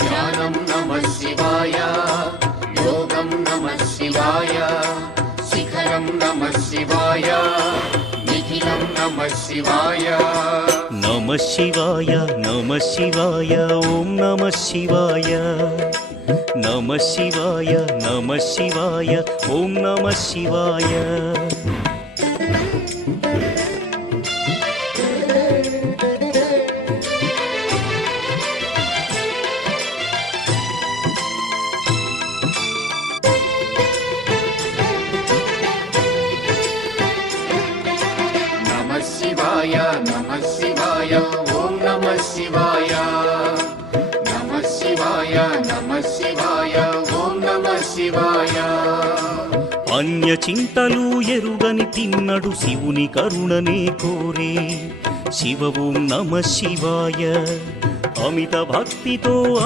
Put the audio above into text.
ధ్యానం నమః శివాయ, యోగం నమః శివాయ, శిఖరం నమః శివాయ, నిఖిలం నమః శివాయ. నమః శివాయ నమః శివాయ ఓం నమః శివాయ. నమః శివాయ నమః శివాయ ఓం నమః శివాయ. నమః శివాయ నమః శివాయ ఓం నమః శివాయ. నమః శివాయ నమః శివాయ ఓం నమః శివాయ. అన్య చింతలు ఎరుగని తిన్నడు శివుని కరుణనే కోరే. శివ ఓం నమః శివాయ. అమిత భక్తితో